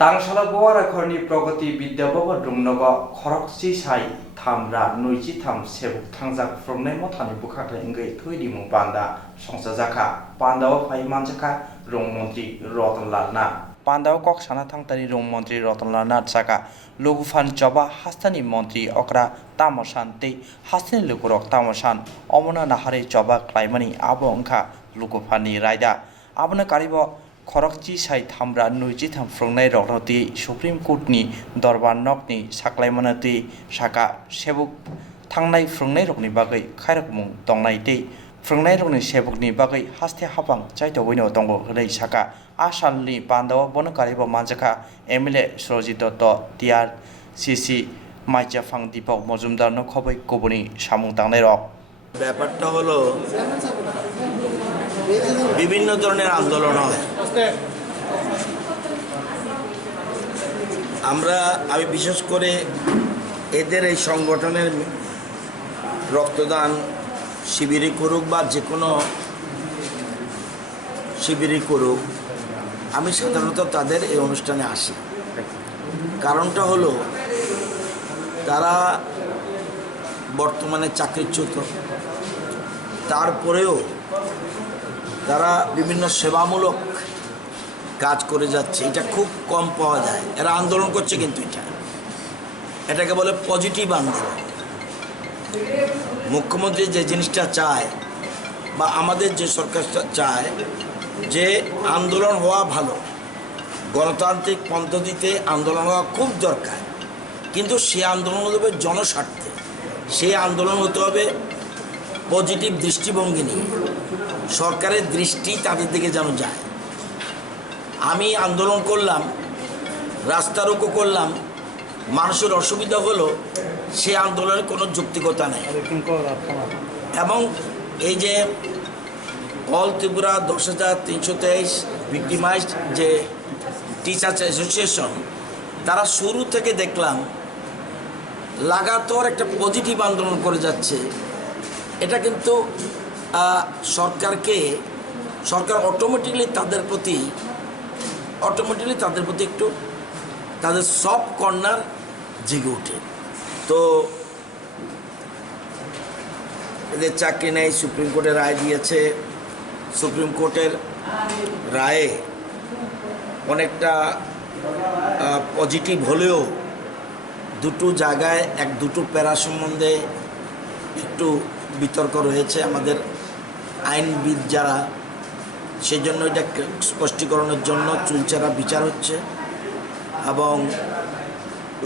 तांगशाला बवाराखरनि प्रगति विद्याबाबा रुंनग खरकची साई थामरा नैजि थाम सेबुक थांजाक फ्रमनाय मथानि बुखाथाय इंगै थैदिमु पान्दा संसा जाखा पान्दाव फाइ मानजाखा रं मन्त्री रतनलाल नाथ पान्दाव कक साना थांतानि रं मन्त्री रतनलाल नाथ साका लघुफान जबा हास्तानि मन्त्री अक्रा तामसान ते हास्तानि लुकुरक तामसान अमना नाहारे जबा क्लाइमानि आबो अंखा लुकुफानि रायदा आबना कारिब खरकची साई थामरा नैजि थाम फ्रंनाय रगनति सुप्रीम कोर्टनि दरबार नकनि साक्लायमानति साका सेबुक थांनाय फ्रंनाय रगनि बागै खायरकमुं दंनाय दै फ्रंनाय रगनि सेबुकनि बागै हास्ते हाबां जायतवैनो दंगो हनै साका आसालनि पान्दाव बनकारिब मानजाखा एमएलए सुरजित दत्त टिआर सिसि माइजाफां दीपक मजुमदार नखबै कबनि सामुं दांनाय रक ব্যাপারটা হলো বিভিন্ন ধরনের আন্দোলন হয়। আমি বিশেষ করে এদের এই সংগঠনের রক্তদান শিবিরে করুক বা যে কোনো শিবিরে করুক, আমি সাধারণত তাদের এই অনুষ্ঠানে আসি। কারণটা হলো তারা বর্তমানে চাকরিচ্যুত, তারপরেও তারা বিভিন্ন সেবামূলক কাজ করে যাচ্ছে। এটা খুব কম পাওয়া যায়। এরা আন্দোলন করছে, কিন্তু এটাকে বলে পজিটিভ আন্দোলন। মুখ্যমন্ত্রী যে জিনিসটা চায় বা আমাদের যে সরকারটা চায় যে আন্দোলন হওয়া ভালো, গণতান্ত্রিক পদ্ধতিতে আন্দোলন হওয়া খুব দরকার, কিন্তু সে আন্দোলন হতে হবে জনস্বার্থে, সেই আন্দোলন হতে হবে পজিটিভ দৃষ্টিভঙ্গি নিয়ে, সরকারের দৃষ্টি তাদের দিকে যেন যায়। আমি আন্দোলন করলাম, রাস্তা রোকো করলাম, মানুষের অসুবিধা হলো, সে আন্দোলনের কোনো যৌক্তিকতা নেই। এবং এই যে অল ত্রিপুরা 10,323 ভিক্টিমাইজড যে টিচার্স অ্যাসোসিয়েশন, তারা শুরু থেকে দেখলাম লাগাতার একটা পজিটিভ আন্দোলন করে যাচ্ছে। এটা কিন্তু সরকার অটোমেটিকলি তাদের প্রতি একটু তাদের সফট কর্নার জেগে ওঠে। তো এদের চাকরি নেই, সুপ্রিম কোর্টে রায় দিয়েছে। সুপ্রিম কোর্টের রায়ে অনেকটা পজিটিভ হলেও দুটো জায়গায় দুটো প্যারা সম্বন্ধে একটু বিতর্ক রয়েছে আমাদের আইনবিদ যারা, সেই জন্য এটা স্পষ্টীকরণের জন্য চুলচেরা বিচার হচ্ছে। এবং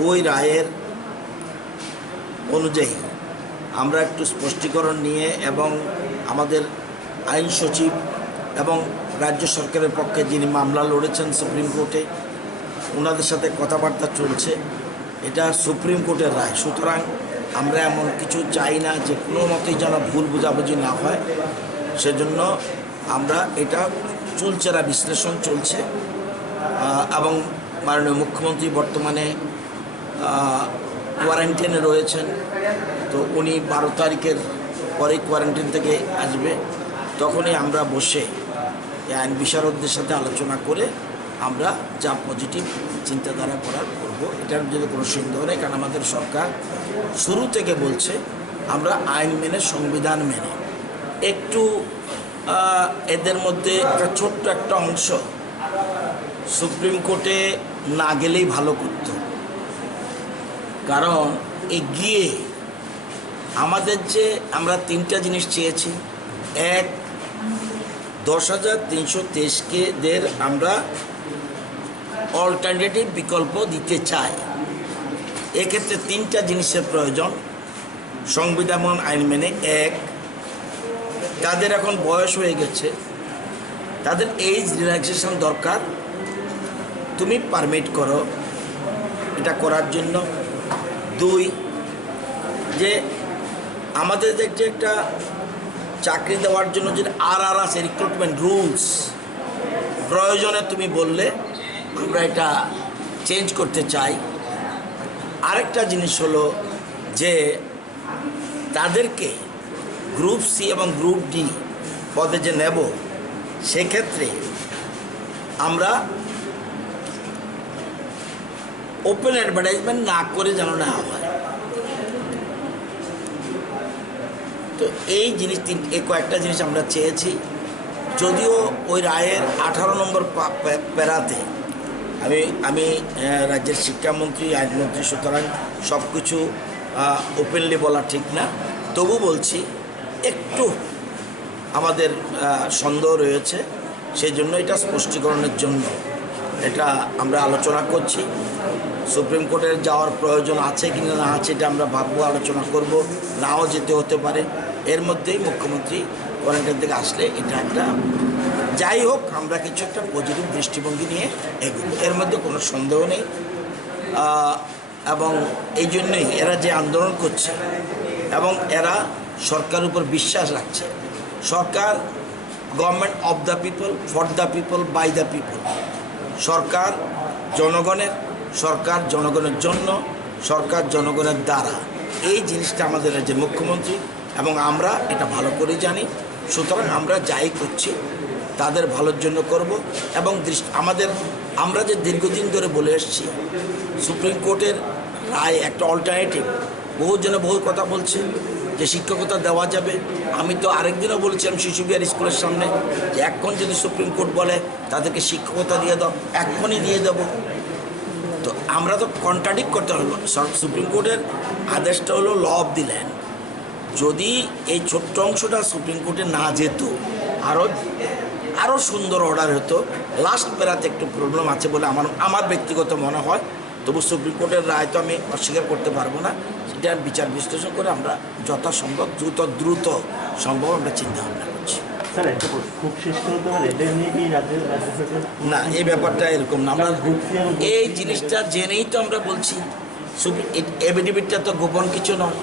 ওই রায়ের অনুযায়ী আমরা একটু স্পষ্টীকরণ নিয়ে এবং আমাদের আইন সচিব এবং রাজ্য সরকারের পক্ষে যিনি মামলা লড়েছেন সুপ্রিম কোর্টে, ওনাদের সাথে কথাবার্তা চলছে। এটা সুপ্রিম কোর্টের রায়, সুতরাং আমরা এমন কিছু চাই না যে কোনো মতেই যেন ভুল বোঝাবুঝি না হয়। সেজন্য আমরা এটা চুলচেরা বিশ্লেষণ চলছে। এবং মাননীয় মুখ্যমন্ত্রী বর্তমানে কোয়ারেন্টাইনে রয়েছেন, তো উনি 12 তারিখের পরে কোয়ারেন্টাইন থেকে আসবে। তখনই আমরা বসে আইন বিশারদদের সাথে আলোচনা করে আমরা যা পজিটিভ চিন্তাধারা করব। এটার যদি কোনো সন্দেহ নেই, কারণ আমাদের সরকার শুরু থেকে বলছে আমরা আইন মেনে, সংবিধান মেনে। একটু এদের মধ্যে একটা ছোট্ট একটা অংশ সুপ্রিম কোর্টে না গেলেই ভালো করত, কারণ এগিয়ে আমাদের যে আমরা 3টা জিনিস চেয়েছি। এক, 10,323 আমরা অল্টারনেটিভ বিকল্প দিতে চাই। এক্ষেত্রে 3টা জিনিসের প্রয়োজন সংবিধান আইন মেনে। এক, তাদের এখন বয়স হয়ে গেছে, তাদের এজ রিল্যাক্সেশন দরকার, তুমি পারমিট করো এটা করার জন্য। 2, যে আমাদের যে একটা চাকরি দেওয়ার জন্য যে আর আছে রিক্রুটমেন্ট রুলস, প্রয়োজনে তুমি বললে আমরা এটা চেঞ্জ করতে চাই। আরেকটা জিনিস হলো যে তাদেরকে গ্রুপ সি এবং গ্রুপ ডি পদে যে নেব, সেক্ষেত্রে আমরা ওপেন অ্যাডভার্টাইজমেন্ট না করে যেন না হয়। তো এই জিনিস এই কয়েকটা জিনিস আমরা চেয়েছি। যদিও ওই রায়ের 18 নম্বর প্যারাতে আমি রাজ্যের শিক্ষামন্ত্রী, আইনমন্ত্রী, সুতরাং সব কিছু ওপেনলি বলা ঠিক না, তবু বলছি একটু আমাদের সন্দেহ রয়েছে, সেই জন্য এটা স্পষ্টীকরণের জন্য এটা আমরা আলোচনা করছি। সুপ্রিম কোর্টের যাওয়ার প্রয়োজন আছে কি না আছে এটা আমরা ভাববো, আলোচনা করব, নাও যেতে হতে পারে। এর মধ্যেই মুখ্যমন্ত্রী কোয়ারেন্টাইন থেকে আসলে এটা একটা, যাই হোক, আমরা কিছু একটা পজিটিভ দৃষ্টিভঙ্গি নিয়ে এগোবো, এর মধ্যে কোনো সন্দেহ নেই। এবং এই জন্যই এরা যে আন্দোলন করছে এবং এরা সরকারের উপর বিশ্বাস রাখছে। সরকার government of the people, for the people, by the people. সরকার জনগণের, সরকার জনগণের জন্য, সরকার জনগণের দ্বারা। এই জিনিসটা আমাদের রাজ্যের মুখ্যমন্ত্রী এবং আমরা এটা ভালো করে জানি। সুতরাং আমরা যাই করছি তাদের ভালোর জন্য করব। এবং আমরা যে দীর্ঘদিন ধরে বলে এসেছি সুপ্রিম কোর্টের রায় একটা অল্টারনেটিভ, বহুজনে বহু কথা বলছে যে শিক্ষকতা দেওয়া যাবে। আমি তো আরেকদিনও বলছিলাম শিশু বিহার স্কুলের সামনে যে এখন যদি সুপ্রিম কোর্ট বলে তাদেরকে শিক্ষকতা দিয়ে দাও, এক্ষুনি দিয়ে দেবো। তো আমরা তো কন্ট্রাডিক্ট করতে হলো। সুপ্রিম কোর্টের আদেশটা হলো ল অফ দি ল্যান্ড। যদি এই ছোট্ট অংশটা সুপ্রিম কোর্টে না যেত, আরও সুন্দর অর্ডার হতো। লাস্ট প্যারাতে একটু প্রবলেম আছে বলে আমার ব্যক্তিগত মনে হয়। তবু সুপ্রিম কোর্টের রায় তো আমি অস্বীকার করতে পারবো না। সেটা বিচার বিশ্লেষণ করে আমরা যথাসম্ভব দ্রুত সম্ভব আমরা চিন্তা ভাবনা করছি। না, এই ব্যাপারটা এরকম না। আমরা এই জিনিসটা জেনেই তো আমরা বলছি। এফিডেভিটটা তো গোপন কিছু নয়।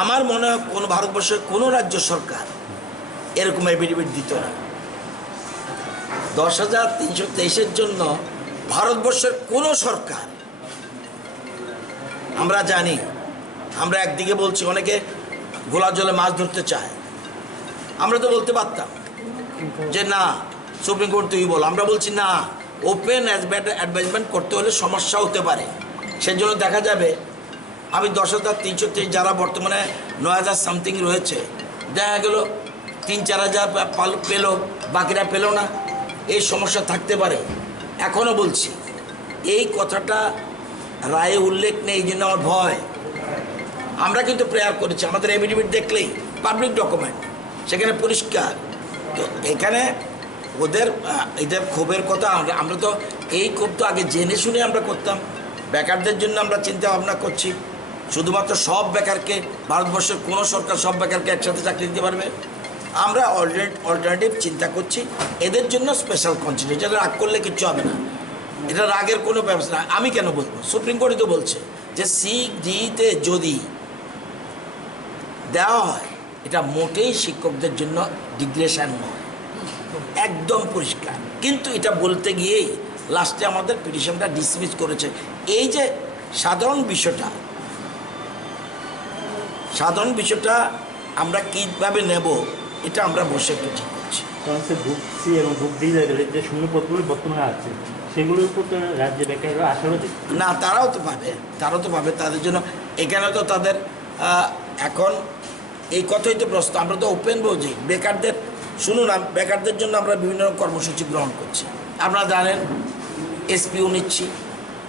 আমার মনে হয় কোনো ভারতবর্ষের কোনো রাজ্য সরকার এরকম এফিডেভিট দিত না। 10,323-এর জন্য ভারতবর্ষের কোনো সরকার, আমরা জানি, আমরা একদিকে বলছি অনেকে গোলা জলে মাছ ধরতে চায়, আমরা তো বলতে পারতাম যে না সুপ্রিম কোর্ট তুই বল। আমরা বলছি না, ওপেন অ্যাডভাইজমেন্ট করতে হলে সমস্যা হতে পারে। সেজন্য দেখা যাবে আমি 10,323 যারা বর্তমানে 9,000 সামথিং রয়েছে, দেখা গেল 3-4 হাজার পেল, বাকিরা পেল না। এই সমস্যা থাকতে পারে। এখনও বলছি এই কথাটা রায়ে উল্লেখ নেই, এই জন্য আমার ভয়। আমরা কিন্তু প্রেয়ার করেছি, আমাদের এফিডেভিট দেখলেই পাবলিক ডকুমেন্ট, সেখানে পরিষ্কার। তো এখানে এদের ক্ষোভের কথা আমরা তো এই ক্ষোভ তো আগে জেনে শুনে আমরা করতাম। বেকারদের জন্য আমরা চিন্তা ভাবনা করছি। শুধুমাত্র সব বেকারকে, ভারতবর্ষের কোনো সরকার সব বেকারকে একসাথে চাকরি দিতে পারবে? আমরা অল্টারনেটিভ চিন্তা করছি। এদের জন্য স্পেশাল কনসিডারেশন। এটা রাগ করলে কিচ্ছু হবে না, এটা রাগের কোনো ব্যবস্থা না। আমি কেন বলবো? সুপ্রিম কোর্টই তো বলছে যে CGতে যদি দেওয়া হয় এটা মোটেই শিক্ষকদের জন্য ডিগ্রেশন নয়, একদম পরিষ্কার। কিন্তু এটা বলতে গিয়েই লাস্টে আমাদের পিটিশনটা ডিসমিস করেছে। এই যে সাধারণ বিষয়টা আমরা কীভাবে নেব, এটা আমরা বসে একটু ঠিক করছি। গ্রুপ সি এবং গ্রুপ ডি লেভেলের যে শূন্য পদগুলো বর্তমানে আছে সেগুলোর উপর তো রাজ্যে বেকাররা আশাবাদী না। তারাও তো পাবে তাদের জন্য। এখানে তো তাদের এখন এই কথাই তো প্রশ্ন। আমরা তো ওপেন বলছি বেকারদের, শুনুন, বেকারদের জন্য আমরা বিভিন্ন রকম কর্মসূচি গ্রহণ করছি। আপনারা জানেন SPO নিচ্ছি,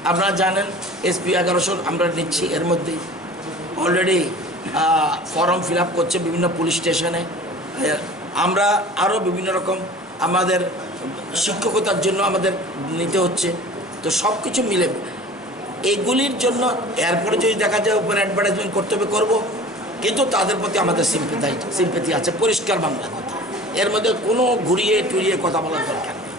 আপনারা জানেন SP 1100 আমরা নিচ্ছি। এর মধ্যে অলরেডি ফর্ম ফিল আপ করছে বিভিন্ন পুলিশ স্টেশনে। আমরা আরও বিভিন্ন রকম আমাদের শিক্ষকতার জন্য আমাদের নিতে হচ্ছে। তো সব কিছু মিলে এগুলির জন্য এরপরে যদি দেখা যায় ওপেন অ্যাডভার্টাইজমেন্ট করতে হবে, করবো। কিন্তু তাদের প্রতি আমাদের সিম্পেথি আছে, পরিষ্কার বাংলা কথা। এর মধ্যে কোনো ঘুরিয়ে টুরিয়ে কথা বলার দরকার নেই।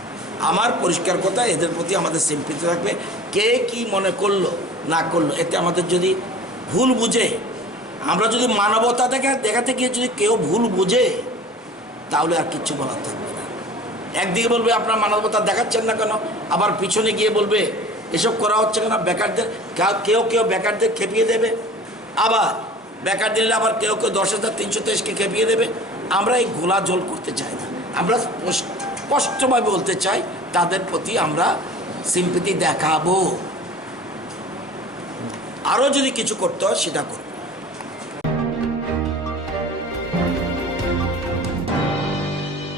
আমার পরিষ্কার কথা, এদের প্রতি আমাদের সিম্পেথি থাকবে। কে কি মনে করলো না করলো, এতে আমাদের যদি ভুল বুঝে, আমরা যদি মানবতা দেখাতে গিয়ে যদি কেউ ভুল বুঝে, তাহলে আর কিচ্ছু বলার থাকবে না। একদিকে বলবে আপনার মানবতা দেখাচ্ছেন না কেন, আবার পিছনে গিয়ে বলবে এসব করা হচ্ছে কেন। বেকারদের কেউ বেকারদের খেপিয়ে দেবে, আবার বেকার দিলে আবার কেউ 10,323-কে খেপিয়ে দেবে। আমরা এই ঘোলা জল করতে চাই না। আমরা স্পষ্টভাবে বলতে চাই তাদের প্রতি আমরা সিম্পেথি দেখাবো, আরও যদি কিছু করতে হয় সেটা করবো।